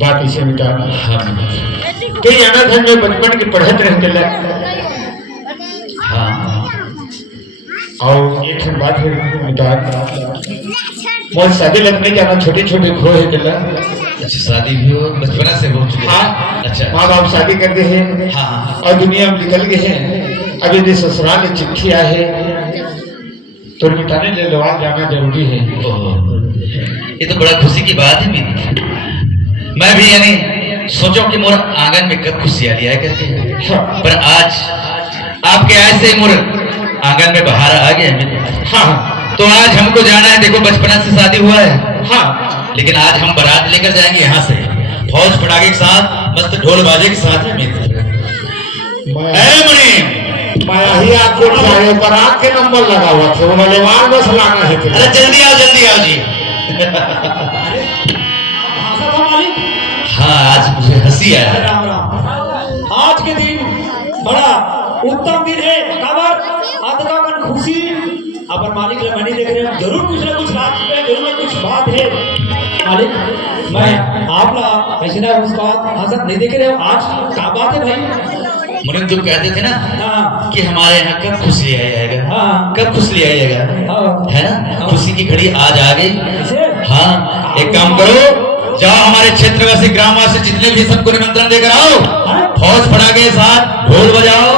बात इसे मिटा। हाँ कई अनाथन में बचपन के पढ़त रहते ला। हाँ और एक बात है मिटा बहुत शादी लगने जाना छोटे छोटे खो है दिला। अच्छा शादी भी हो बचपना से हो चुके। हाँ अच्छा माँ बाप शादी कर दे हैं। हाँ और दुनिया में निकल गए हैं। अभी जो ससुराल में चिट्ठी आए है तो मिटाने ले लवाल जाना जरूरी है। ये तो बड़ा खुशी की बात है मित्र। मैं भी यानी सोचो कि मोर आंगन में कब खुशियाली आया करके। हाँ। पर आज आपके आए से मोर आंगन में बाहर आ गया मित्र। हाँ तो आज हमको जाना है। देखो बचपना से शादी हुआ है। हाँ लेकिन आज हम बारात लेकर जाएंगे यहाँ से फौज पटाखे के साथ मस्त ढोल बाजे के साथ है मित्र। मैं ही आपको चाहे बारात के नंबर लगा हुआ थे वो मलेवान बस लाना है। अरे जल्दी आओ जी। हाँ आज मुझे हंसी आया। राम राम। आज के दिन बड़ा उत्तम दिन है। खबर आज का खुशी अपन मालिक मैंने देख रहे हैं जरूर कुछ ना कुछ रात में जरूर ना कुछ बात है मालिक। मैं आप लोग ऐसे ना उस बात हंसत नहीं देख रहे हो। आज क्या बात है भाई? मुझे तुम कहते थे ना हाँ कि हमारे यहाँ कब खुश लिया जाएगा। हाँ कब खुश लिया जाएगा हाँ है ना। खुशी की घड़ी आज आ गई। ऐसे हाँ एक काम करो जाओ हमारे क्षेत्रवासी ग्रामवासी जितने भी सबको निमंत्रण देकर आओ। फौज पटाखे के साथ ढोल बजाओ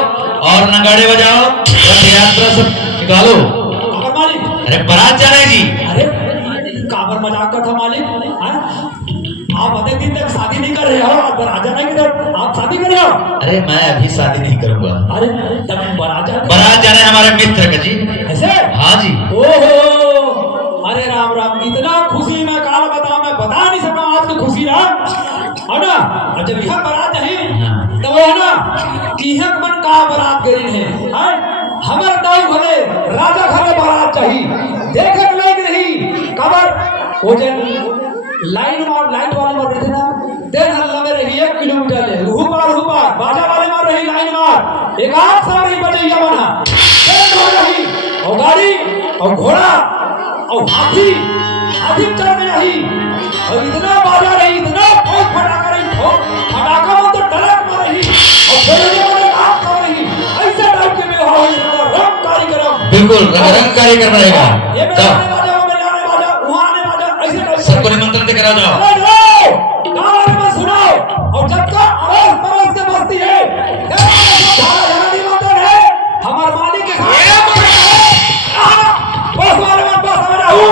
और नगाड़े बजाओ रथ यात्रा सब निकालो। अरे बारात जाना है जी। अरे काबर मजाक करता मालिक। आप अधिक दिन तक शादी नहीं कर रहे हो आप बारात जाना किधर? आप शादी कर रहे हो? अरे मैं अभी शादी नहीं करूंगा। अरे तब बारात जाना है हमारे मित्र का जी। ऐसे? हाँ जी। ओहो अरे राम राम इतना खुशी मैं काल बताऊं मैं बता नहीं सका आज की खुशी ना है ना। और जब यह बारात है तब है ना यह मन का बारात गई है हमारे टाइम भले राजा घर बारात चाहिए देखे लायक नहीं कबर वो जन लाइट वाले मार रहे थे ना देर हल्ला में रही 1 किलोमीटर ले रूह पार बाजा वाले मार रही लाइन मार एक आध साल नहीं बचैया बना रही और गाड़ी और घोड़ा और हाथी चल रही और इतना बाजा रही इतना फौज फटाका रही फटाका में तो डरक मार रही और खेलने वाले हाथ कर रही ऐसे टाइप के व्यवहार हो रंग कार्यक्रम बिल्कुल रंग कार्यक्रम रहेगा। ये मेरे बाजा वहां आने बाजा ऐसे टाइप सबको निमंत्रण देकर आ जाओ। कान में सुनाओ और जब का आवाज परस से बजती है हमारे मालिक के साथ बस वाले मत बस आ जाओ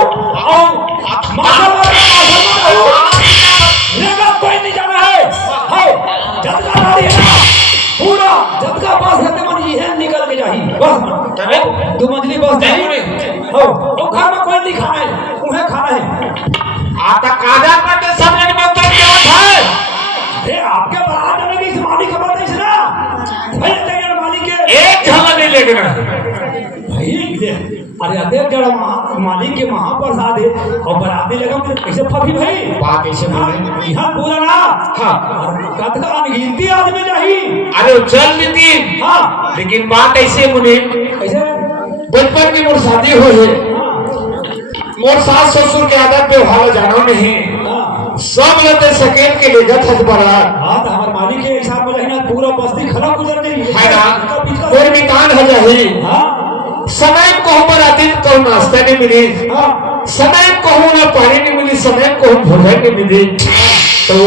कोई नहीं जाना है जतका गाड़ी है ना पूरा जतका बस है मन यह निकल के जाही बस 2 मंजिली बस नहीं हो वो घर में कोई नहीं खाना है उन्हें खाना है। आता काजा करके सब ने निमंत्रण दिया था। अरे आपके बारात जाने की इस मालिक खबर नहीं सुना भाई तेरे मालिक के एक झलक नहीं लेना भाई। अरे अध्यक्ष जरा मालिक के महाप्रसाद है और बराती लगा कैसे फकी भाई बात ऐसे बोले यहाँ पूरा ना। हाँ कतका अनगिनती आदमी चाहिए। अरे चल लेती हाँ लेकिन बात ऐसे मुने कैसे बचपन की मोर शादी हो है मोर सास ससुर के आदत व्यवहार जानो नहीं सब लेते सकेत के ले गत हज बड़ा। हाँ तो हमारे मालिक के हिसाब में ना पूरा बस्ती खराब गुजर गई है ना कोई भी कान हो जाही। हाँ समय को बराती को नाश्ता नहीं मिली समय को ना पानी नहीं मिली समय को भोजन नहीं मिली तो वो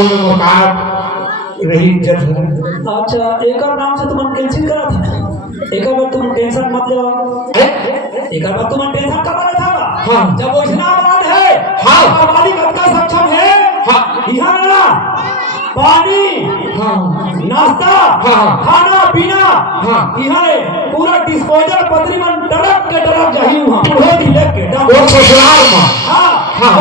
रही इज्जत। अच्छा एक और नाम से तुम टेंशन करा था एक बार तुम टेंशन मत लो एक बार तुम टेंशन कर रहा था। हाँ जब वैसना बात है हाँ मालिक अपना सक्षम है हाँ यहाँ ना पानी हाँ नाश्ता हाँ खाना पीना हाँ यहाँ पूरा डिस्पोजल पत्री में डरक के डरक जाही वहाँ पूरा दिन लेके वो ससुराल में हाँ हाँ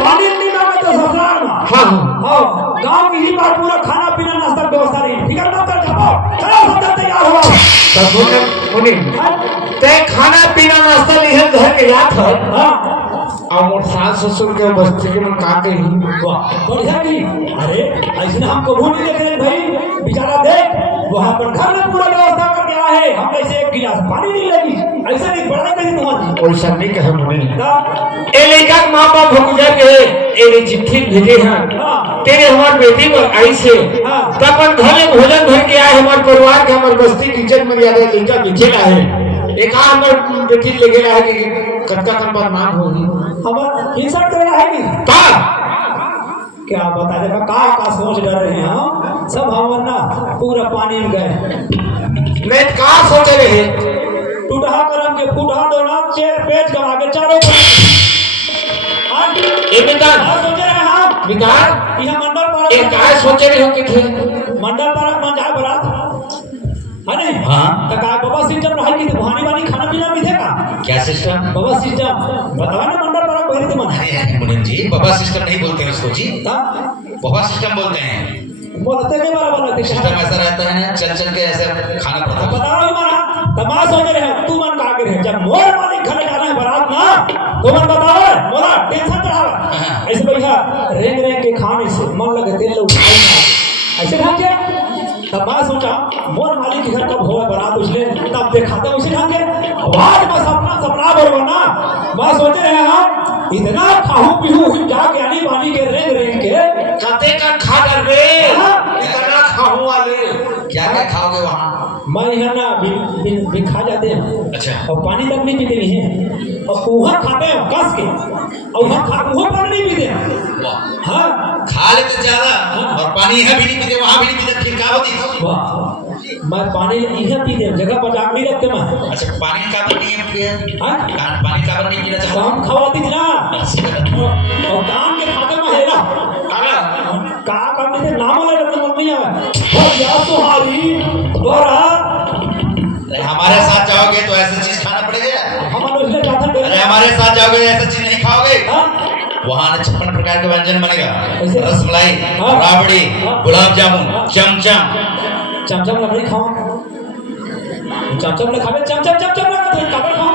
पानी पीना में तो ससुराल में हाँ हाँ गांव की ही बार पूरा खाना पीना नाश्ता व्यवस्था रही फिकर मत कर जाओ चलो सब तैयार हुआ तब मुनि ते खाना पीना नाश्ता लिहन घर के याद है और मोर सास ससुर के बस्ती के मन का कही वाह बढ़िया की अरे ऐसे हम कभी नहीं देख रहे भाई बेचारा देख वहाँ पर घर में पूरा व्यवस्था करके आया है हम कैसे एक गिलास पानी नहीं लगी ऐसा नहीं बड़ा कहीं तुम्हारी वैसा नहीं कहे मुझे हाँ ए लड़का के माँ बाप भगुजा के ए चिट्ठी भेजे हैं तेरे हमार बेटी पर आई से तब अपन घर में भोजन भर के आए हमारे परिवार के हमारे बस्ती की इज्जत मर्यादा लड़का बेचे है एक हमार बेटी ले गया है कि कटका कर पर नाम होगी हमार इंसल्ट कर रहा है कि का क्या बता दे का सोच डर रहे हैं हम सब हम ना पूरा पानी में गए नहीं का सोचे रहे टूटहा करम के फूटहा दो ना चेर पेट गवा के चारों ए बेटा सोचे रहे हम विकार यह मंडल पर ए का सोचे रहे हो कि थे मंडल पर मन जाए बरात है नहीं हाँ। तो का बाबा सिस्टम रहा कि भवानी वानी खाना पीना भी देगा क्या सिस्टम? बाबा सिस्टम बतावा ना मंडल पर कोई नहीं मन अरे मुनीम जी बाबा सिस्टम नहीं बोलते हैं उसको जी, हां बाबा सिस्टम बोलते हैं। बोलते के बारे बोलते सिस्टम ऐसा रहता है ना चल चल के ऐसे खाना पड़ता है। बताओ माना तमाश हो रहे हैं तू मन का के रहे जब मोर मालिक घर जाना है बारात ना तो मन बताओ मोरा टेंशन रहा ऐसे भैया रेंग रेंग के खाने से मन लगे तेल उठाई ऐसे ढंग के तब मैं सोचा मोर मालिक के घर कब होगा बारात उसने तब देखा था उसी ढंग के आवाज बस अपना सपना बोल ना मैं सोचे रहे हम इतना खाहू पीहू क्या के आनी वानी के रेंग रेंग के कते का खा कर रे इतना खाहू वाले क्या क्या खाओगे वहाँ? मैं यहाँ ना बिन खा जाते हैं अच्छा। और पानी तक नहीं पीते हैं और वहाँ खाते हैं कस के और वहाँ पानी नहीं पीते हैं वाह। हाँ खा लेते ज्यादा और पानी यहाँ भी नहीं पीते वहाँ भी नहीं पीते फिर क्या होती? वाह मैं पानी यहाँ पीते हैं जगह पर जाग नहीं रखते मैं अच्छा पानी का नहीं है हाँ? पानी का नहीं पीना तो चाहता हम खवाती थी ना और काम के खाते में है ना का करने से नाम ले रखते मन नहीं आवे और या सुहारी और हमारे साथ जाओगे तो ऐसी चीज खाना पड़ेगा। हम उसने जाता अरे हमारे साथ जाओगे ऐसी चीज नहीं खाओगे। हाँ वहाँ 56 प्रकार के व्यंजन बनेगा, कैसे? रसमलाई, हाँ। राबड़ी, हाँ। गुलाब जामुन, हाँ। चमचम। चमचम लकड़ी खाओ चमचम ले खावे चमचम लगा तो काबर खाओ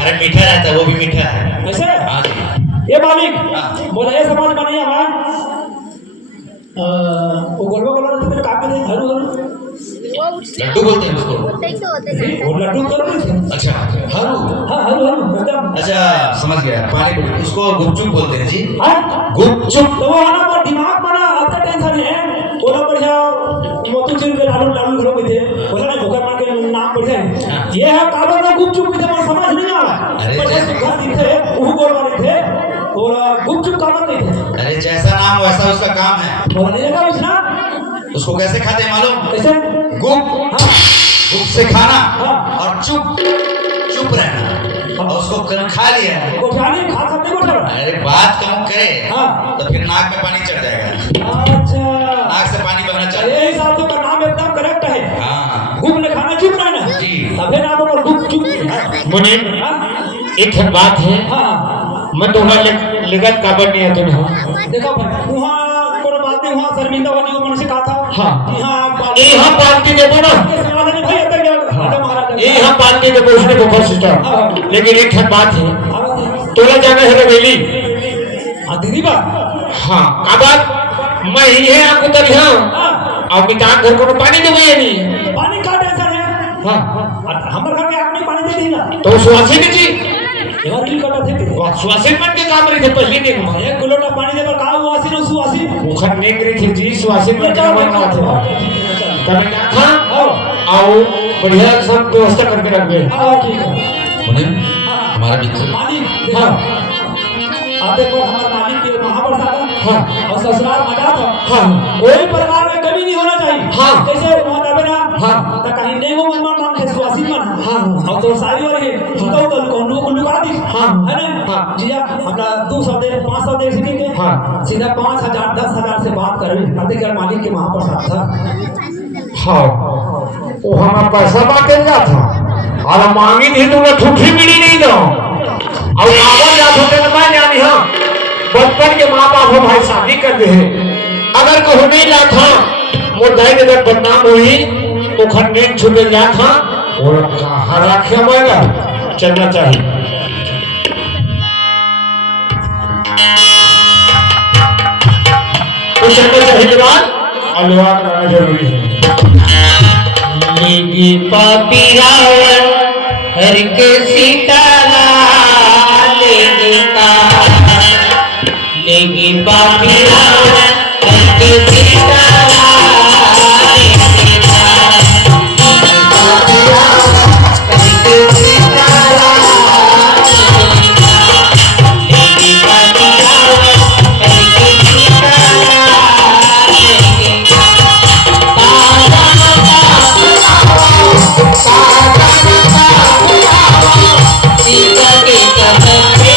अरे मीठा रहता है वो भी मीठा है। ऐसे हाँ जी। ये मालिक हाँ। बोले ये समझ में नहीं हमारा वो गोलवा गोलवा तो काफी नहीं हरू हरू लड्डू बोलते हैं उसको। वो लड्डू तो नहीं अच्छा हरू। हाँ हरू हरू एकदम अच्छा समझ गया पानी पूरी उसको गुपचुप बोलते हैं जी। हाँ गुपचुप। तो वो आना पर दिमाग बना आपका टेंशन है बोला बढ़िया मोतू चिर के डालू डालू घरों में थे बोला ना भूखा मार के नाम बढ़िया है ये है काबर में गुपचुप की तो समझ नहीं आ रहा अरे पर जैसे घर दिखे वो बोल वाले थे और गुपचुप काबर नहीं थे अरे जैसा नाम वैसा उसका काम है। बोलने लगा उसना उसको कैसे खाते हैं मालूम? कैसे गुप हाँ गुप से खाना हाँ। और चुप रहना और उसको खा लिया। गोठाने खा सकते गोठा अरे बात कम करे हाँ। तो फिर नाक में पानी चढ़ जाएगा। अच्छा नाक से पानी बहना चाहिए। ये हिसाब से तो नाम एकदम करेक्ट है हाँ गुप ने खाना चुप रहना जी। तभी नाम पर गुप चुप मुझे हाँ एक बात है हाँ मैं तुम्हारे लिखत काबर नहीं है तुम्हें देखो भाई वहाँ कोई बात नहीं वहाँ शर्मिंदा होने को मन से कहा था हाँ। यहाँ पार्टी देते ना सवाल नहीं भाई अंदर गया महाराज यहाँ पार्टी देते उसने बहुत सिस्टम हाँ। लेकिन एक बात है हाँ तोला जाना है रवेली दीदी बा हाँ अब मैं ही है आपको तब यहाँ और मितान घर को पानी देवे या नहीं पानी का टेंशन है हाँ हमारे घर में आपने पानी दे दी ना तो सुहासिनी जी यार बिल कटा थे सुहासिन मन के काम रही थे पहले दिन में एक किलो पानी देकर कहा हुआ सी ना सुहासी मुखर नहीं करी थी जी सुहासिन मन के काम ना थे तब क्या था आओ बढ़िया सब व्यवस्था करके रख गए ठीक है मुनीम हमारा मित्र मालिक हाँ आप देखो हमारे मालिक के महाप्रसाद हाँ और ससुराल मजा था हाँ कोई प्रकार में कमी नहीं होना चाहिए हाँ। जैसे वहाँ जावे ना हाँ। तो कहीं नहीं वो मन नाम के सुहासी मन हाँ। और तो सारी वाली तो कोंडू कोंडू का दी हाँ। है ना हाँ। जिया अपना 200 दे 500 दे सीधी के हाँ। सीधा 5000 10,000 से बात कर रही अधिकार मालिक के महाप्रसाद था हाँ वो हमारा पैसा बांटे जा था और मांगी थी तुम्हें ठूठी मिली नहीं दो और आवाज जात होते तो मैं जानी हाँ बचपन के माँ बाप हो भाई शादी कर दे अगर कहूँ नहीं जा था मोदाई अगर बदनाम हुई तो खंडे छूटे जा था और कहाँ रखे मैंने चलना चाहिए कुछ अंदर चढ़े के बाद अलवा कराना जरूरी है। लेगी पापी रावण हर के सीतारा लेगी पापी रावण हर के सीतारा लेगी पापी रावण हर के सीतारा लेगी पापी रावण हर के सीतारा लेगी सीता के कदम पे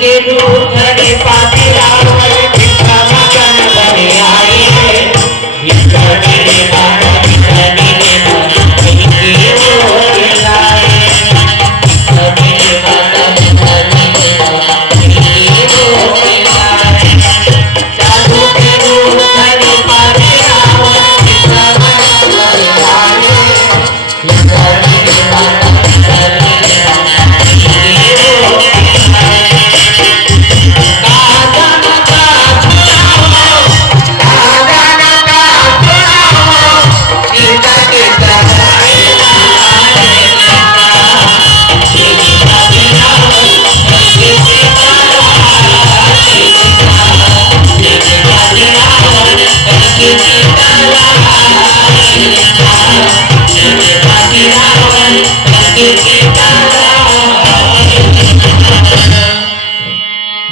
के रूप धरे पापी रावण भिक्षा मगन बने आए हैं इसका मेरे बाबा बिछड़ी ने इनकी ओर लाए इसका मेरे बाबा बिछड़ी ने इनकी ओर लाए साधु के रूप धरे पापी रावण भिक्षा मगन बने आए इसका मेरे बाबा बिछड़ी ने इनकी ओर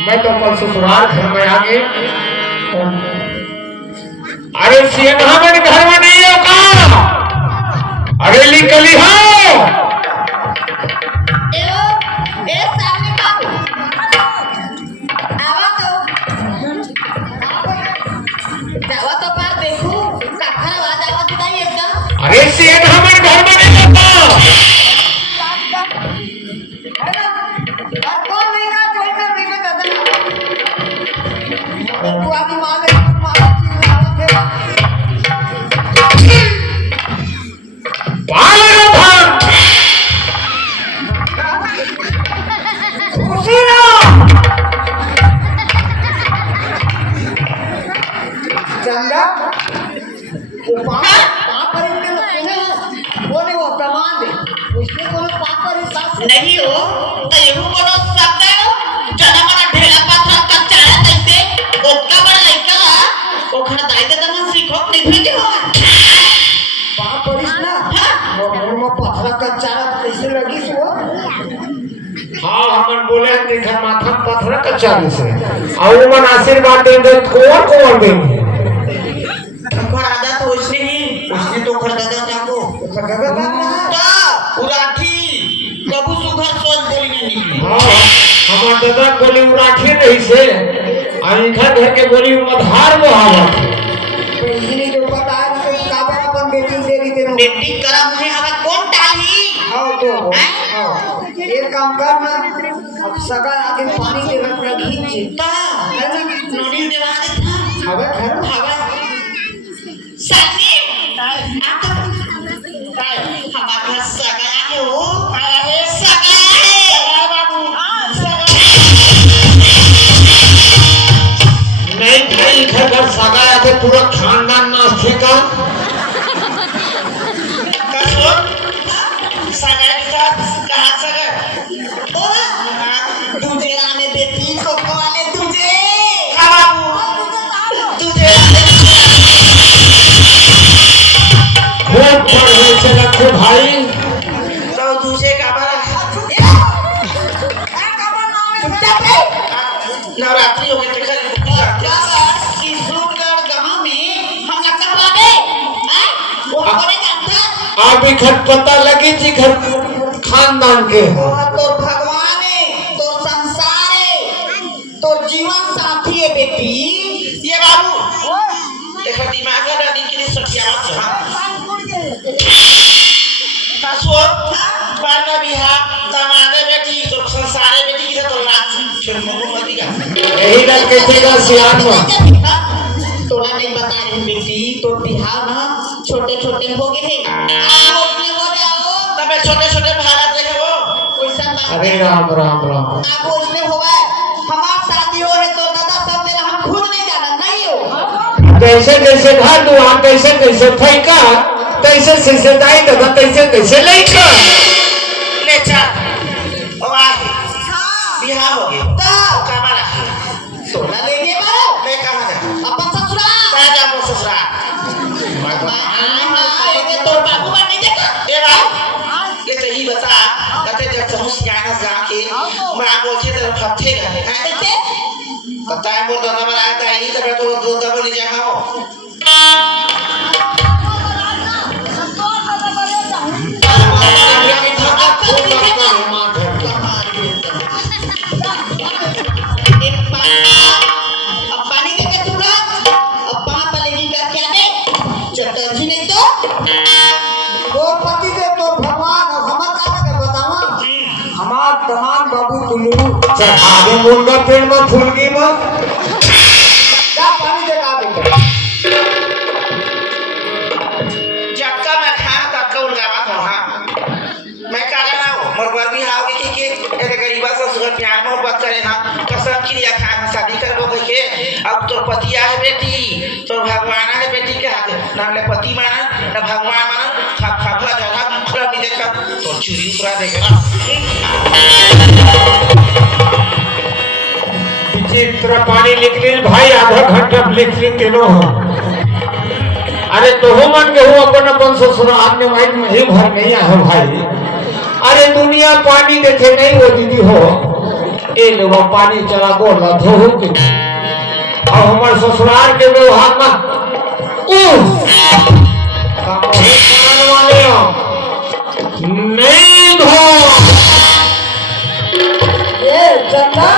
मैं तो कल ससुराल घर में आ गए। अरे सिंह हमन घर में नहीं हो का? अरे निकली हो अरे सिंह हमन घर में नहीं होता। नहीं हो तो ये बोलो सकता है जना मना ढेला पाथर का चारा कैसे ओका बड़ा लइका ओखरा दाई दे मन सीखो नहीं भेजे हो वहां परिस ना वो घर में पथरा का चारा कैसे लगी सो हाँ हमन बोले हैं देखा माथा पत्थर कच्चा से और मन आशीर्वाद दे दे कौन देंगे ओखरा आदत तो उसने ही उसने तो ओखरा दादा जाको गगा बात ना उराठी कबू सुघर सोच बोली नहीं निकली हाँ हमार दादा बोली उराठी नहीं से इधर घर के बोली मधार मोहावत इसलिए जो पता है तो काबर अपन बेटी दे रही तेरे बेटी करम है हवा कौन डाली आओ तो आओ एक काम कर ना अब सगा आगे पानी दे रखना खींचे ता है ना नोनी देवा दे था हवा घर हवा साथी आता हमारा सगा है वो सगा है बाबू सगा नहीं भाई घर सगा आते पूरा खानदान नाचते का सगा के साथ कहाँ सगा ओ तुझे आने देती कोको आने तुझे हाँ बाबू तुझे खूब पढ़े चला खूब भाई तो तुझे काबर नवरात्रि हो गई किशोरगढ़ गांव में हम लगता लगे वो हमारे जानता आप भी घर पता लगी जी घर खानदान के है। तो भगवान है, तो संसार है, तो जीवन साथी है बेटी। ये बाबू देखो दिमाग में दिन के लिए सटिया कासो बारना बिहा दामादे बेटी तो संसारे बेटी की तो लाज फिर मोको मत दिया यही ना कहते का सियान में तोरा नहीं बता रही बेटी तो बिहार ना छोटे छोटे हो गए हैं मोटे हो जाओ तबे छोटे छोटे भारत देखो वैसा बात अरे राम राम राम आप उसमें होगा हमार शादी हो है तो दादा सब मेरा हम खुद नहीं जाना नहीं हो जैसे जैसे घर दुआर कैसे कैसे फैका तैसे तैसे दाई दादा तैसे तैसे लइका ले चल ओ आही बिहार हो गए तो कमाल है सोना लेके मारो मैं कहां जा अपन ससुराल कहां जा अपन ससुराल ये तो बाबू बन नहीं देखा ए भाई ये तो ही बता कहते जब समूह गाना गा के मां बोलती तो फटे गए कहते पता है मोर दादा में आता है तब तो दो दबो ले जाओ दमान बाबू तुलू आगे मुर्गा पेड़ में फूल गई में क्या पानी दे का बेटा जक्का मैं खा का उलगावा था हां मैं काला ना हो मोर बरबी हाओ के ए गरीबा से सुगर प्यार मोहब्बत करे ना कसम क्रिया खा शादी करबो के अब तो पतिया है बेटी तो भगवान है बेटी के हाथ ना ले पति माना ना भगवान माना खाफला जगह पूरा भी देखा तो चूरी उतरा देगा चित्र पानी निकले भाई आधा घंटा लिख के लो अरे तो हो मन के हो अपन अपन ससुराल में वाइट में ही भर नहीं है भाई अरे दुनिया पानी देखे नहीं वो दीदी हो ए लोग पानी चला गोला धो के और हमारे ससुराल के व्यवहार ना वाले नहीं धो चंदा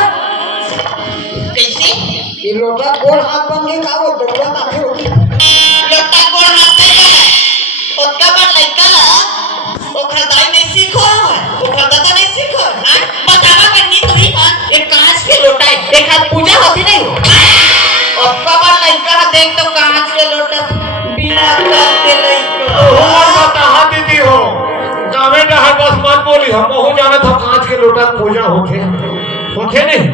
कैसे ये लोटा गोल हाथ बन के का वो डबरा काफी होगी लोटा गोल हाथ नहीं है ओका बार लइका ला ओ खरदाई नहीं सीखो ओ खरदाता नहीं सीखो हां बतावा करनी तो ही हां ये कांच के लोटा है देखा पूजा होती नहीं हो ओका बार लइका देख तो कांच के लोटा बिना करते लइका और बता दीदी हो गावे जहाँ बस मत बोली हम हो जाना था कांच के लोटा पूजा होके होके नहीं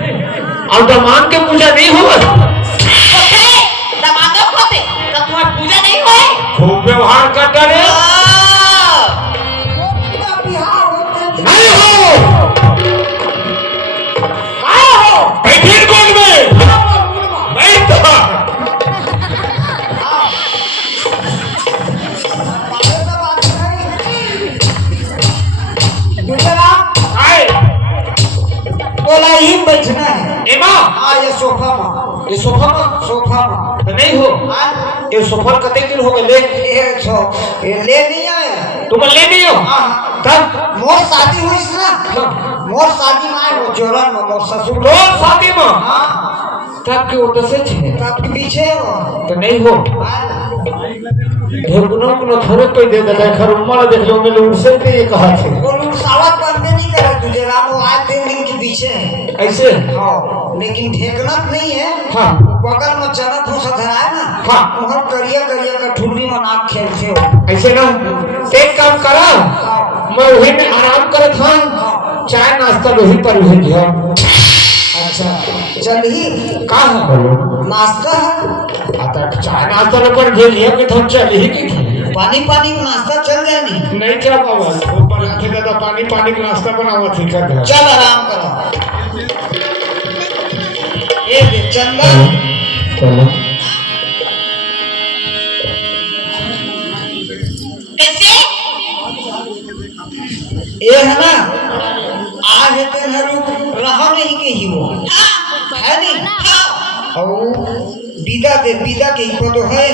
और दमान के पूजा नहीं हुआ होते दमादो होते तो तुम्हारी पूजा नहीं होए खूब व्यवहार करता रे नहीं हो बैठे कौन में बैठ आए बोला ही बैठना है एमा हाँ ये सोफा में ये सोफा में तो नहीं हो हाँ ये सोफा कते किल हो गए ये ले नहीं आए तुम ले नहीं हो हाँ तब मोर शादी हुई ना मोर शादी में आए वो जोरन में मोर ससुर रोज शादी में हाँ तब के उधर से छे आपके पीछे हो तो नहीं हो ढेकुनो को थोड़े कोई दे देता है खर उम्र देख लो मिल उनसे पे ये कहा थे वो लोग सावत बनते नहीं करे तुझे राम वो आज 3 दिन के पीछे है ऐसे हाँ लेकिन ढेकनत नहीं है हाँ बगल में चनत हो सधराए ना हाँ वहाँ करिया करिया का ठुल्ली में नाक खेलते हो ऐसे ना एक काम करा मैं वही में आराम करे था चाय नाश्ता वही पर वही दिया अच्छा चल ही कहाँ बोलो नाश्ता है आता चाय नाश्ता न पर जे लिया के थम चल ही की पानी पानी का नाश्ता चल जाए नहीं नहीं क्या बाबा वो बना के दादा पानी पानी का नाश्ता बनावा थी कर चल आराम करो ये दे चंदा चलो कैसे ये है ना आज है तेरे रहा नहीं के ही वो है नहीं और विदा के ही तो है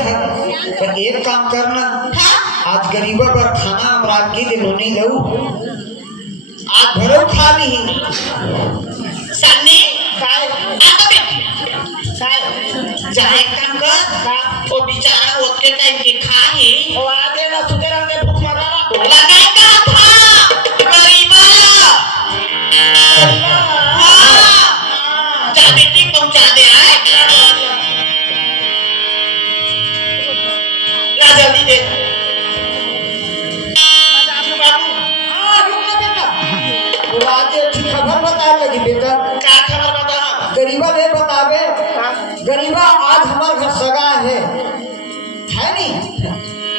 पर एक काम करना आज गरीबा पर खाना हमरा के दिन नहीं दऊ आज भरो खा ली सामने काय आता बेटी काय जा एक काम कर ओ बिचारा ओके टाइम के खाए ओ आदे ना सुते रंगे भूख मरा लगाए का था गरीबा हां जा बेटी पहुंचा दे आए ला जल्दी दे खबर बता लगी बेटा क्या खबर बता गरीबा नहीं बतावे गरीबा आज हमारे घर सगा है नहीं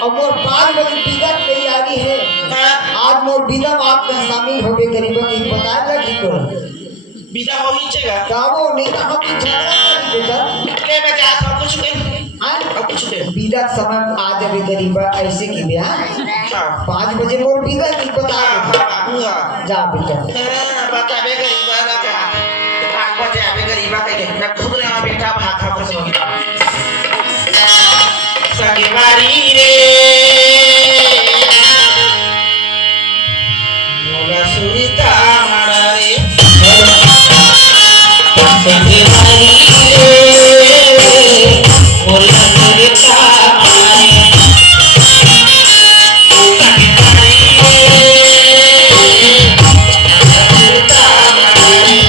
अब मोर 5 बजे विदा की तैयारी है आज मोर विदा में आप शामिल हो गए गरीबा की बता लगी तो बिदा हो ही चेगा गावो नहीं तो हम झगड़ा कर बेटा ले मैं जा सब कुछ में हां कुछ दे विदा समय आ जावे गरीबा ऐसे की ब्याह 5 बजे मोर विदा की बता जा बेटा बता बे गरीबा का 5 बजे आवे गरीबा के मैं खुद ना बेटा भाखा पर से सगे मारी रे मोला सुनीता मारा रे सगे मारी रे मोला सुनीता मारा रे सगे मारी रे सुनीता मारा रे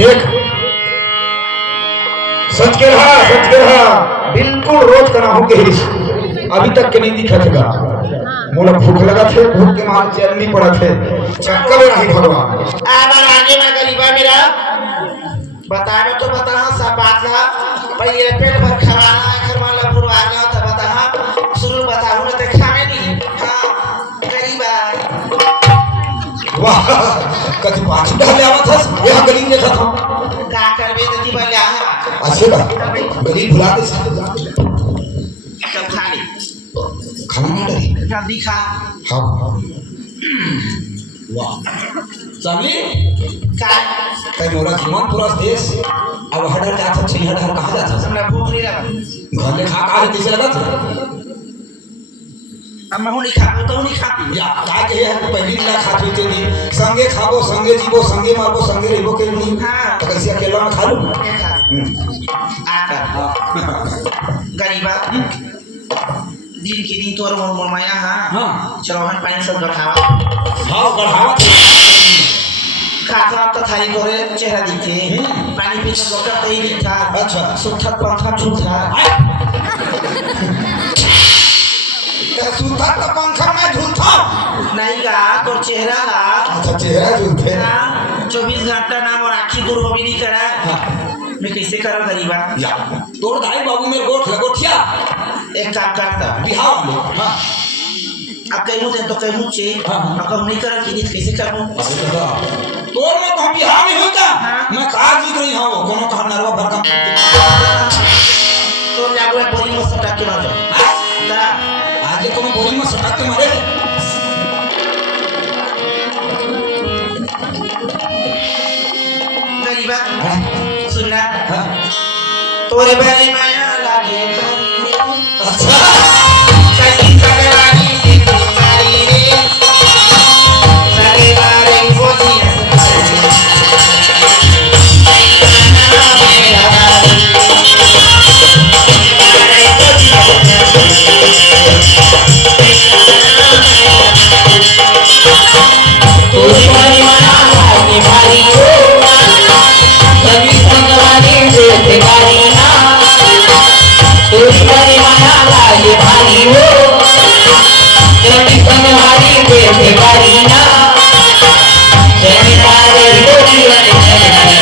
देख सच के रहा बिल्कुल रोज करा हो के अभी तक के नहीं दिखा था मोला भूख लगा थे भूख के मार चल नहीं पड़ा थे चक्कर नहीं भगवान आवर आगे में गरीबा मेरा बताना तो बता सब बात ला भाई ये पेट भर खवाना खरवा ला पुरवाना तो बता शुरू बताऊं ना देखा में नहीं हां गरीबा वाह कति पाछी डाले आवत था यहां गली में देखा था का करबे तो की बोले आ अच्छे का गली भुला के सब खाली खाना ना डरी जल्दी खा हाँ वाह सामने का कई मोरा जीवन पूरा देश अब हडर जाता छे हडर कहां जाता हमरा भूख नहीं लगा घर में खा खा के कैसे लगा था अब मैं नहीं खा तो नहीं खाती या का के है पहली ला खाती थे दी संगे खाबो संगे जीवो संगे मारबो संगे रहबो के नहीं हां तो कैसे अकेला में खा लूं गरीबा दिन के दिन तोर मोर माया हां चलो हम पानी सब बढ़ावा हाँ बढ़ावा खाना तो थाली करे चेहरा दिखे पानी पीछे डॉक्टर तो ही दिखा अच्छा सुठा पंखा झूठा सुथा का पंखा में झूठा नहीं गा तो चेहरा गा अच्छा चेहरा झूठे 24 घंटा नाम और आखी दूर हो भी नहीं करा मैं कैसे करो गरीबा या तोड़ दाई बाबू में गोठ लगोठिया एक काम करता बिहार में हां अब कहूँ तो कहूँ चे अब कहूँ नहीं करा कि कैसे करूँ तोड़ में तो बिहार में होता मैं कहा जी रही हूं कोनो कहा नरवा भरकम तो जागो बोली में सटा के मार दो आज कोनो बोली में सटा के मारे गरीबा सुनना तोरे बाली माया लागे अच्छा सही सगरानी से तुम्हारी रे ये भारी हो जल्दी संभाली बेटे बारीना जमींदार गोरी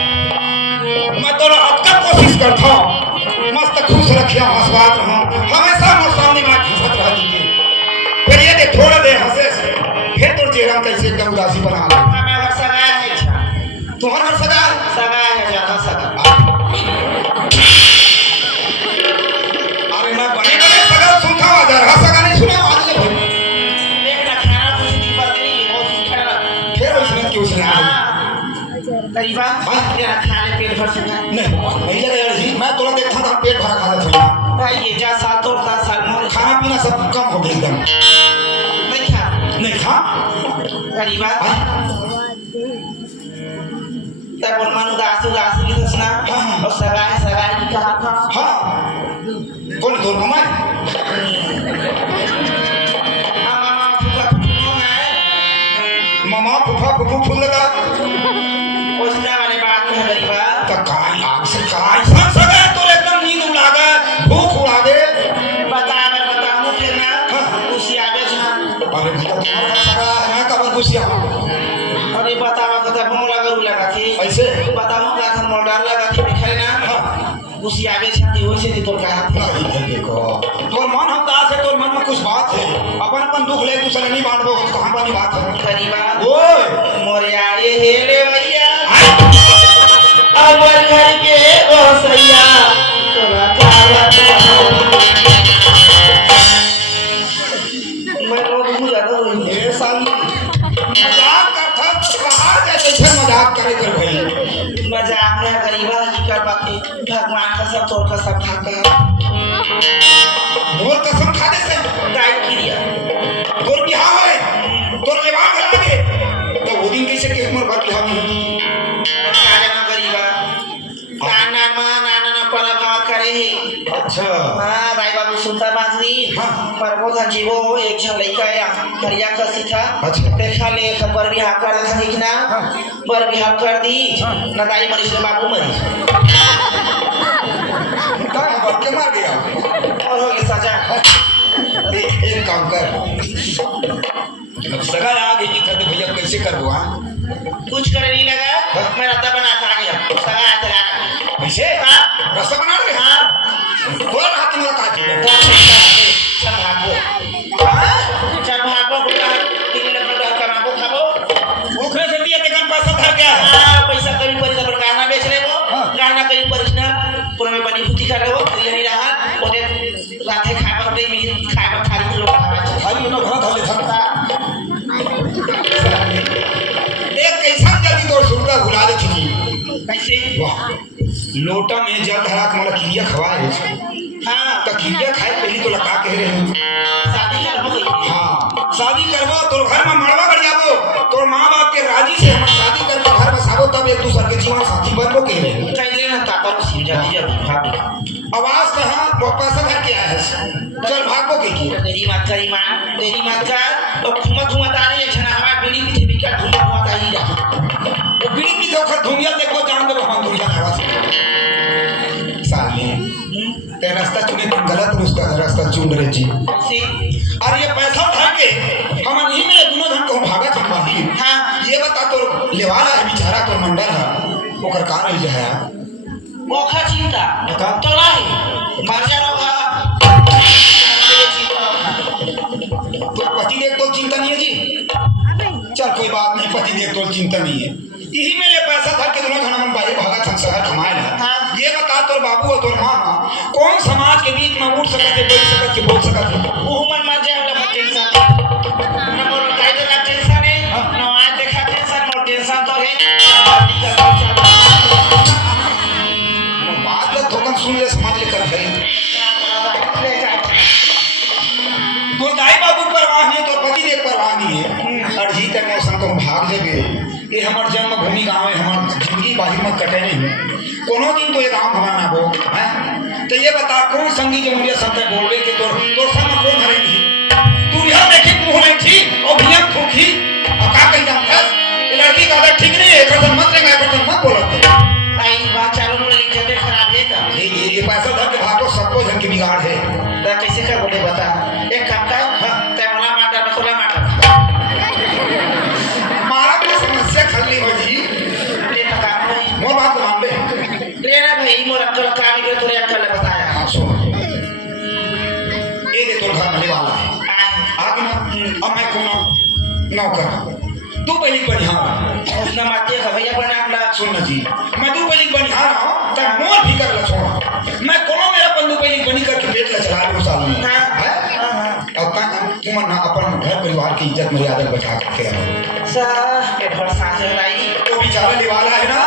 मैं तो अक्का कोशिश करता हूँ मस्त खुश रखिया हंसवात रहूं हमेशा मोर सामने में हंसत रह दीजिए फिर ये देख थोड़ा देर हंसे से फिर तो चेहरा कैसे एकदम उदासी बना ले मैं हर सगा है तुम्हारा हर सगा है ज्यादा सगा अरे मैं बड़े बड़े सगा सुनता हूँ जरा सगा नहीं सुने आवाज ले भाई देखना खाना कुछ दी पर नहीं बहुत खड़ा फिर उसने क्यों सुना करीबा तेरा खाने पेट भर सका नहीं लगा यार जी मैं तुरंत देखता था पेट भरा खा लेता भाई ये जा 7 और 10 साल में खाना पीना सब कम हो गया एकदम नहीं खा नहीं खा करीबा तब और मन उदास की दसना और सगा की कहा था हाँ कौन दूर मामा मामा फूफा फूफू फूल लगा उसने वाले बात में गरीबा तो काय आग से काय सब सगा तो एकदम नींद उड़ा गए भूख उड़ा दे बताऊं फिर ना खुशी आवे छा अरे भैया तुम्हारा सगा है मैं कब खुशियां अरे बतावा तो तब मोला करू लगा थी ऐसे बताऊं का था मोल डाल लगा थी बिखरे ना खुशी आवे छा थी वैसे थी तो कहा नहीं देखो तोर मन हम दास है तोर मन में कुछ बात है अपन अपन दुख ले दूसरे नहीं बांटबो तो कहां वाली बात है गरीबा ओए मोरे आड़े हेले भैया अब घर के ओसैया तोरा मैं रोज भूला तो ये साल मजाक करता बाहर जैसे मजाक करे कर भाई मजाक में गरीबा की कर बाकी भगवान का सब तोड़ का सब खाते हैं मोर कसम खा दे से गाय क्रिया तोर बिहाव है तोर लेवान करा दे तो वो दिन कैसे के मोर बात बिहाव नहीं होती ना गरीबा नाना पर भाव करे है अच्छा हां भाई बाबू सुनता बाजरी पर वो था जीवो एक जन लड़का आया करिया का सीखा अच्छा देखा ले खबर बिहाव कर था ठीक ना पर बिहाव कर दी नदाई मरीज ने बाबू मरी का बात के मार गया और हो गई सजा अरे एक काम कर सगा आगे की कर भैया कैसे करबो हां कुछ करे नहीं लगा मैं रास्ता बना खा गया सगा आता लगा कैसे हां रास्ता बना रहे हां बोल हाथ में लगा के सब भागो सब भागो बुला तीन लग कमाबो खाबो ओखरे से दिया दुकान पैसा धर गया हां पैसा कभी परी पर गहना बेच ले वो गहना कभी परिसना पूरा में बनी फुटी कर ले वो ये नहीं रहा ओदे राते खाए पर नहीं मिली खाए पर थाली लोग खावा खाली लोग घर धले था देख कैसा जल्दी तोड़ सुनता भुला दे थी कैसे वाह लोटा में जल धरा के मला किरिया खवाए हां तो किरिया खाए पहली तो लगा कह रहे हैं शादी कर हो गई हाँ शादी करबो तोर घर में मड़वा कर जाबो तोर माँ बाप के राजी से हम शादी करके घर बसाबो तब एक दूसरे के जीवन साथी बनबो कह रहे कह दे ना ताता को समझा दिया भाभी आवाज कहाँ वो पैसा धर के आया है चल भागो के की तेरी मत करी मां तेरी मत कर तो धुआं तारे छना हमारा बीड़ी पीछे बिका धुआं तारी जा वो बीड़ी भी धोकर धुइया देखो जान दे हम धुइया आवाज साले ते रास्ता चुने तुम गलत रास्ता चुन रहे जी से और ये पैसा उठा के हम नहीं मिले दोनों धन को भागा चंबाही हां ये बता तो लेवाला है बेचारा तो मंडल है ओकर कार रही है मोखा चिंता बता। तो नहीं मर जा रहा तो पति देव तो चिंता नहीं है जी चल कोई बात नहीं पति देव तो चिंता नहीं है यही में ले पैसा धर के दोनों धन भाई भागा थन शहर कमाए ना हाँ। ये बता तो बाबू और तोर माँ कौन समाज के बीच में उठ सकत है बैठ सकत है बोल सकत है वो मन मर जाए वाला टेंशन न मोर कायदे का टेंशन है न आज देखा टेंशन मोर टेंशन तो है बात तो थोकन सुन ले समझ ले कर भाई तो दाई बाबू परवाह नहीं तो पति देव परवाह नहीं है अर्जी तक मौसम को भाग जेबे ये हमार जन्मभूमि गांव है हमार जिंदगी बाहर में कटे नहीं कोनो दिन तो ये गांव भगाना हो हैं तो ये बता कौन संगी जो मुझे सब बोलवे के तोर संग कौन हरेगी तू यहां देखे मुंह नहीं थी और भैया थूकी और का कही जाम था ये लड़की का आदत ठीक नहीं है कसम मत लेगा कसम मत बोलते आई बात चालू में इज्जत खराब है का ये पैसा धर के भागो सबको जन की बिगाड़ है तो कैसे कर बोले बता एक काम कर तैमला माटा बतला माटा मारा की समस्या खल्ली हो जी ले तका नहीं मोर बात को मान ले लेना भाई मोर अक्कल काम के तोरे अक्कल बताया हाँ, सुन ये दे तोर घर भले वाला है आगे ना अब मैं कौन नौकर तू पहली बढ़िया उसने माते का भैया बना अपना सुन ना जी मैं तू पहली बढ़िया रहा हूँ तब मोर भी कर ला छोड़ा मैं कोनो मेरा बंधु पहली बनी करके पेट ला चला लूँ साल में है और तुम ना अपन घर परिवार की इज्जत मर्यादा बचा के रहो सा के भरोसा से लाई तो बेचारा लेवाला है ना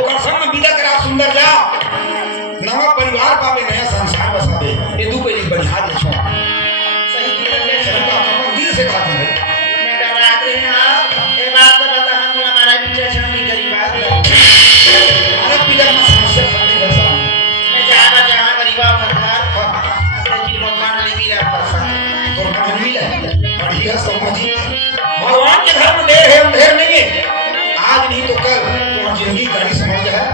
ओकर संग में विदा करा सुंदर जा नवा परिवार पावे नया संसार बसावे ये दू पहली बढ़िया दे छोड़ा सही किया सबका अपन दिल से कहा भाई मैं डरा रही हां ये बात बता हम हमारा बीच छनी गरीब बात अरे पिता में समस्या खड़ी है साहब मैं जहां गरीबा घर लेकिन मकान ले भी रहा पैसा तो ना मिला बढ़िया समझ भगवान के घर में देर है अंधेर नहीं है आज नहीं तो कल तो जिंदगी गाड़ी समझ है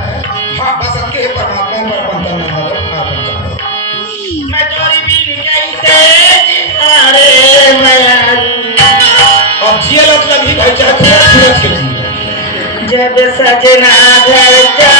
हाँ बस अके है परमात्मा पर अपन करना है मैं तोरी भी कैसे अरे मैं अब जिया लग लगी भाई चाहे सूरज के जी जब सजना घर जा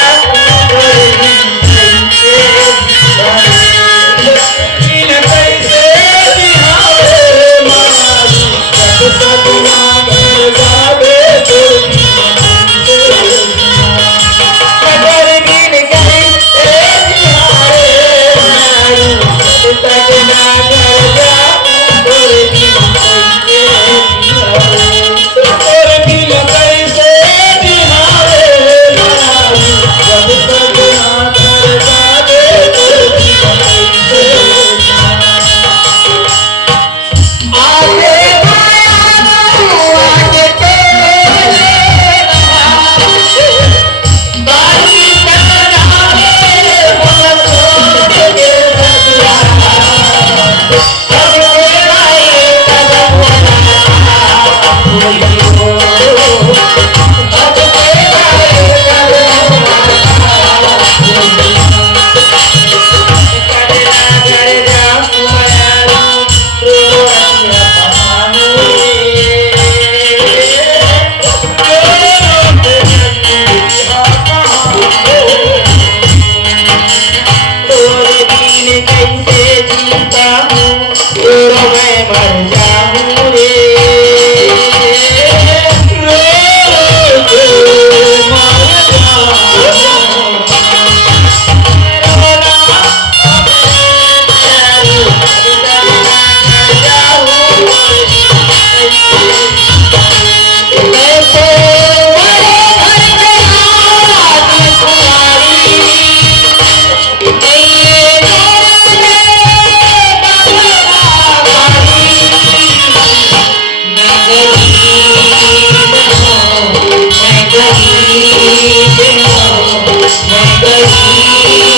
मैं गरीब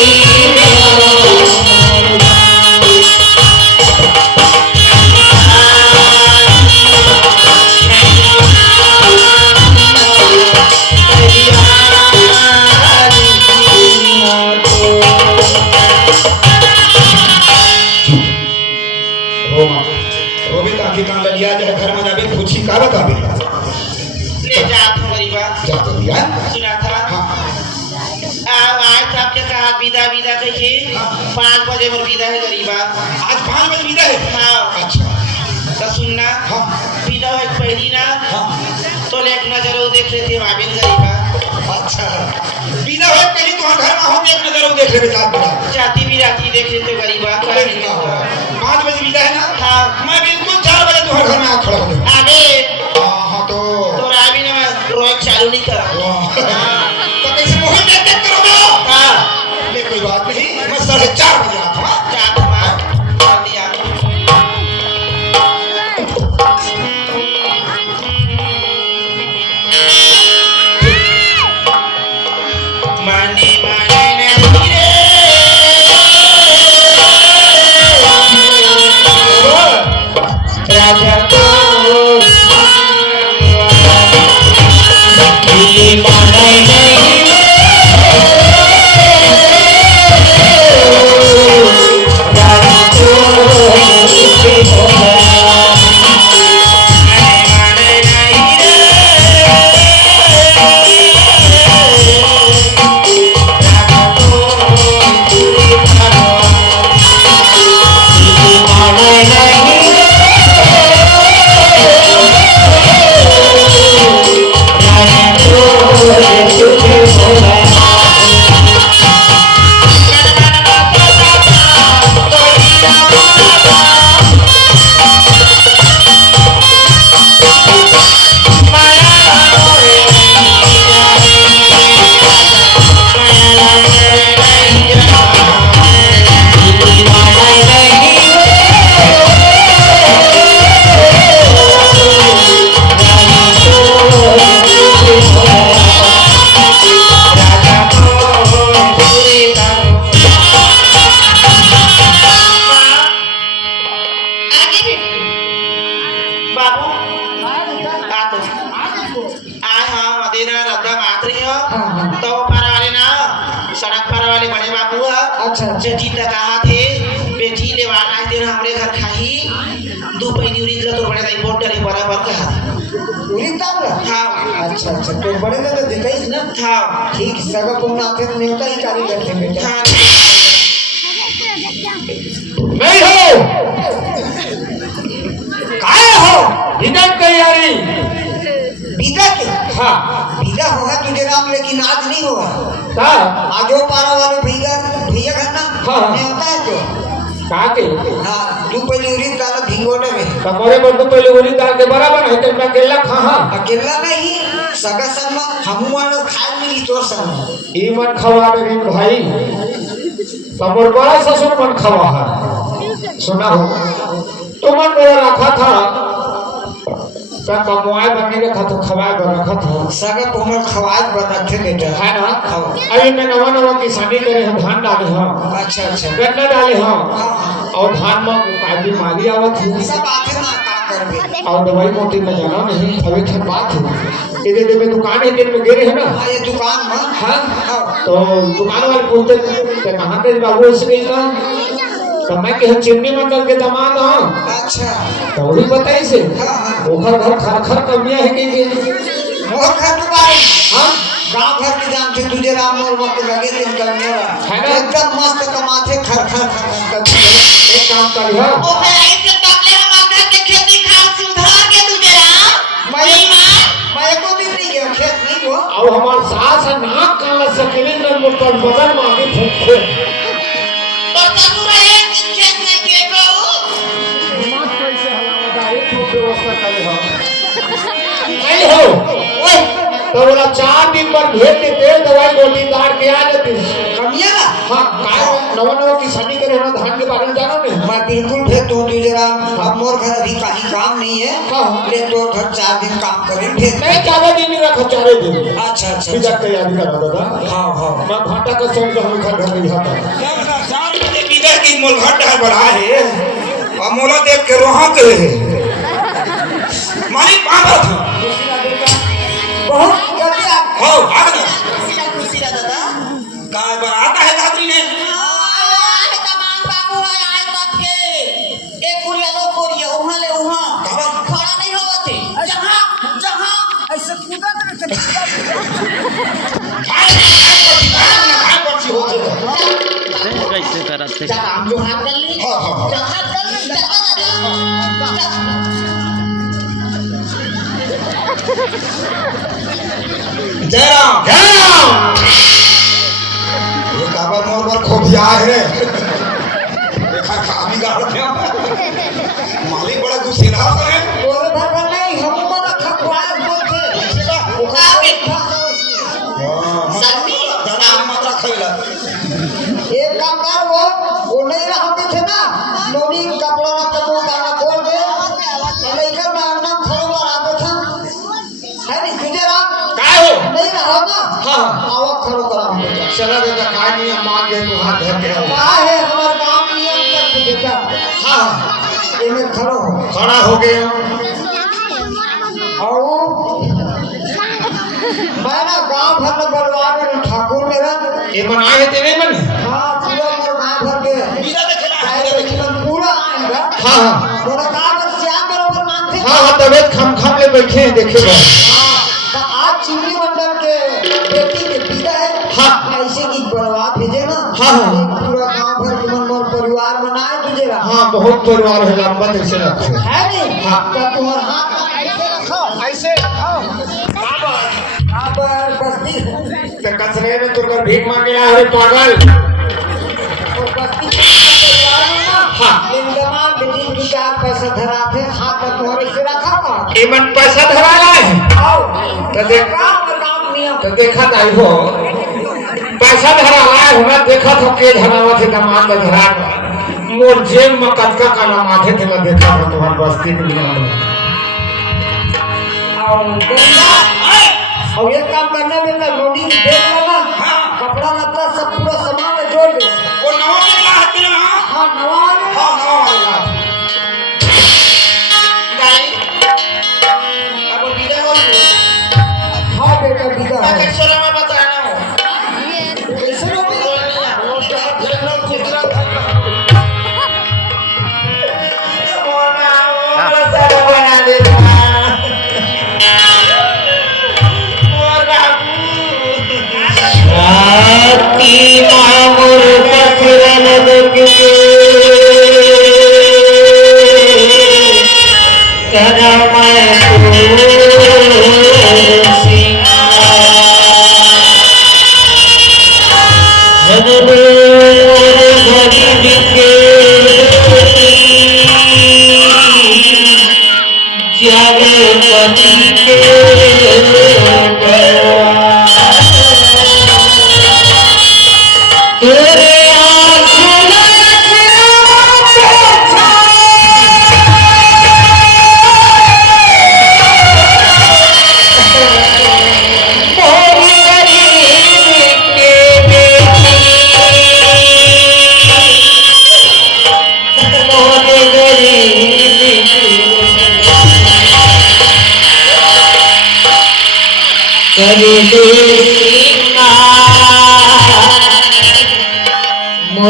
हूँ जाए घर में जाबे पूछी का बताबे ले जात हो गरीबा जा तो दिया सुना था हाँ आज आपके कहा विदा विदा कहिए 5 बजे मोर विदा है गरीबा आज 5 बजे विदा है हाँ अच्छा तो सुनना हाँ विदा है पहली ना हाँ तो एक नजर वो देख लेते हैं माबिन गरीबा अच्छा विदा है पहले तो घर में हो एक नजर वो देख ले बेटा जाती भी राती देख लेते हो गरीबा 5 बजे विदा है ना हाँ मैं बिल्कुल 4 बजे तुम्हारे घर में आ खड़ा हो जाऊं अबे हाँ तो राबी ने रोज चालू नहीं करा तो कैसे मोहन देख करोगे हाँ ये कोई बात नहीं मैं 4:30 बजे आता हूँ जात मां कर दिया माने माने नहीं रे राजा को माने नहीं राजा को हो गया माने नहीं अच्छा अच्छा बेटी तक कहा थे बेटी ले वाला है दिन हमरे घर खाही दो पैनी उरी तो बड़े दाई बोट डरे बराबर कहा उरी तांग हां अच्छा अच्छा तो बड़े ने तो दिखाई ना हां ठीक सगा पुना आते नेवता ही काली करते बेटा हां नहीं हो काय हो हिदक तैयारी बीता के हाँ भीगा होगा तुझे राम लेकिन आज नहीं होगा का आजो पारा वाले भीगा भैया घर ना हाँ। नेवता है तो का के हाँ तू पहले उरी ताला भिंगोटे में कमरे पर तो पहले उरी दाल के बराबर है तो मैं अकेला खा अकेला नहीं सगा सनमा हमू वाला खाए मिली तो सन ई मन खवा रे भाई कमर बड़ा ससुर मन खवा है सुना हो तो मन मेरा रखा था का कमवाए बनने के खातिर खवाए बन रखा था सगा कोमल खवाए बनाते बेटा है ना अभी मैं नवा नवा किसानी करे हम धान डाले हम अच्छा अच्छा गन्ना डाले हम हाँ। और धान में काय बीमारी आवत है सब आते ना का करबे और दवाई मोटी में जाना नहीं अभी खर बात है इधर देवे दुकान है दिन में गिरे है ना हाँ ये दुकान में हाँ हाँ। तो दुकान वाले पूछते कि कहाँ के बाबू ऐसे गई ना तो मैं कह चिमनी मंडल के दामाद हूँ अच्छा तो वही बताई से हाँ हाँ ओखर घर खर खर कमिया है कि मोर घर के बारे हाँ गांव घर के जान से तुझे राम मोर वक्त लगे दिन कर मेरा है ना? एकदम मस्त कमाते खर खर खर एक काम करिए ओ भाई से तकले हम आकर के खेती खान सुधार के तुझे राम मैं को दिन नहीं गया खेत नहीं को और हमार सास नाक कान सकले न मुकर बदन मांगे फूटे तो ससुर एक दिन खेत नहीं के को मत कैसे हलावदारी तू व्यवस्था करे हो नहीं हो ओए तो बोला 4 दिन पर भेज देते दवाई गोटी दार के आ जाती कमिया ना हाँ काय नवा नवा किसानी करे ना धान के बारे में जानो नहीं मैं बिल्कुल भेज दूं तुझे राम अब मोर घर अभी कहीं काम नहीं है हाँ। ले तो घर 4 दिन काम करें भेज मैं 4 दिन नहीं रखा 4 दिन अच्छा अच्छा विदा तैयारी करा दादा हाँ हाँ मैं भाटा का संग हम घर घर में जाता 4 बजे विदा की मोलघट है बड़ा है और मोला देख के रोहा के है मारी पागल था बहुत गलती हो भाग ना खुशी रहा दादा काय बराता है दादी ने तमाम बाबू है आज तक के एक कुरिया दो कुरिया उहाँ ले उहाँ कब खड़ा जयराम जयराम ये काबर मोर पर खोबिया है देखा खामी गाड़ दिया मालिक बड़ा गुस्से रहा है बोले भगवान नहीं हम बड़ा खकवाए बोलते सन्नी दादा मात्रा खैला एक काम कर वो नहीं रहते थे ना नौनी कपड़ा ना कपड़ा दाना खोल के लेकर मैं अपना खड़े आते था है नहीं तुझे राम काय हो नहीं रहा ना हाँ। आवा खड़ो करा चला बेटा काय नहीं मां के तू हाथ धर के आओ क्या है हमारा काम नियम तक बेटा हाँ इनमें खड़ो हो खड़ा हो गए और मैं ना गांव भर में बलवा में ठाकुर मेरा ये बनाए है तेरे मन हाँ पूरा मेरे गांव भर के बीरा देखना चाहे देखना पूरा आएगा हाँ हाँ बोला गांव में श्याम बराबर मानते हाँ हाँ तबियत खम खम ले बैठे हैं देखे बस तो आज चिमनी मंडल के बेटी के विदा है हाँ। ऐसे की बलवा भेजे ना हाँ, हाँ। एक पूरा गांव भर के मन परिवार बनाए तुझेगा हाँ बहुत परिवार है लंबा ऐसे रखे है नहीं हाँ। तो तुम्हारा हाथ ऐसे रखो ऐसे पर बस्ती तो कचरे में तुरकर भीख मांगे आया अरे पागल और बस्ती के परिवार में ना हाँ। लिंगमान बेटी की चार पैसा धराते हाथ पर तुम्हारे से रखा हुआ ये मन पैसा धरा लाए आओ तो देख काम नियम तो देखा नहीं हो पैसा धरा लाए हो ना देखा तो के धरावा थे दमाद में धरा मोर जेब में कटका का नाम आते थे मैं देखा था तुम्हारी बस्ती के लिए और ये काम करने में ना लोनी देख लेना कपड़ा लत्ता सब पूरा सामान में जोड़ दे वो नवा वाला हाथ में ना हाँ नवा हाँ नवा वाला गाड़ी अब बीरा हो हाँ बेटा विदा है कैसे मैं बताना हो कैसे लोगे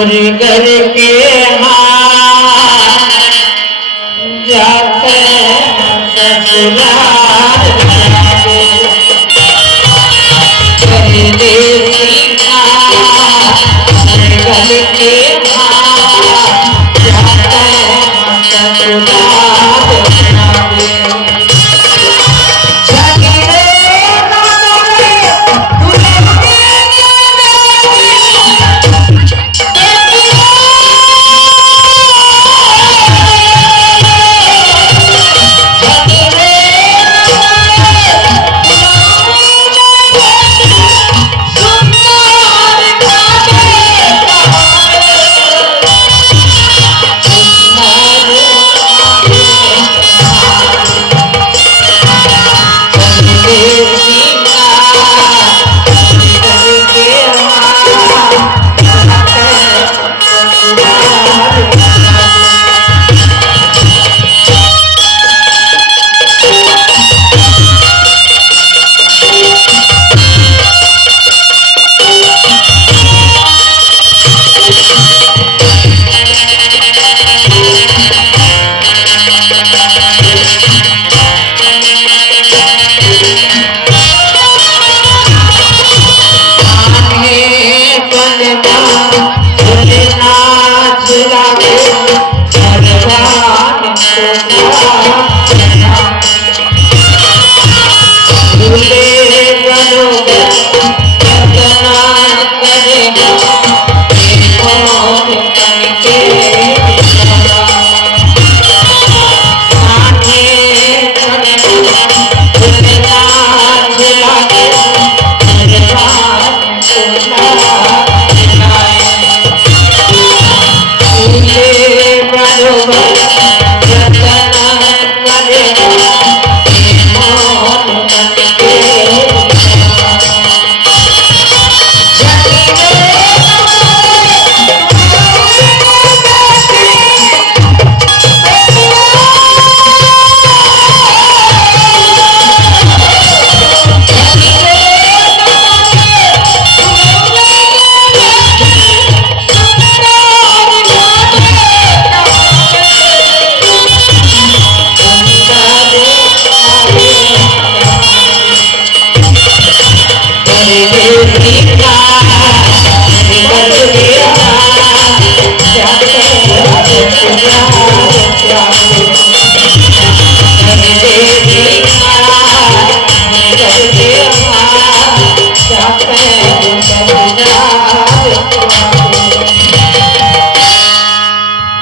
मुर्गर के हाथ जाते ससुराल मुर्गर के हाथ जाते जाते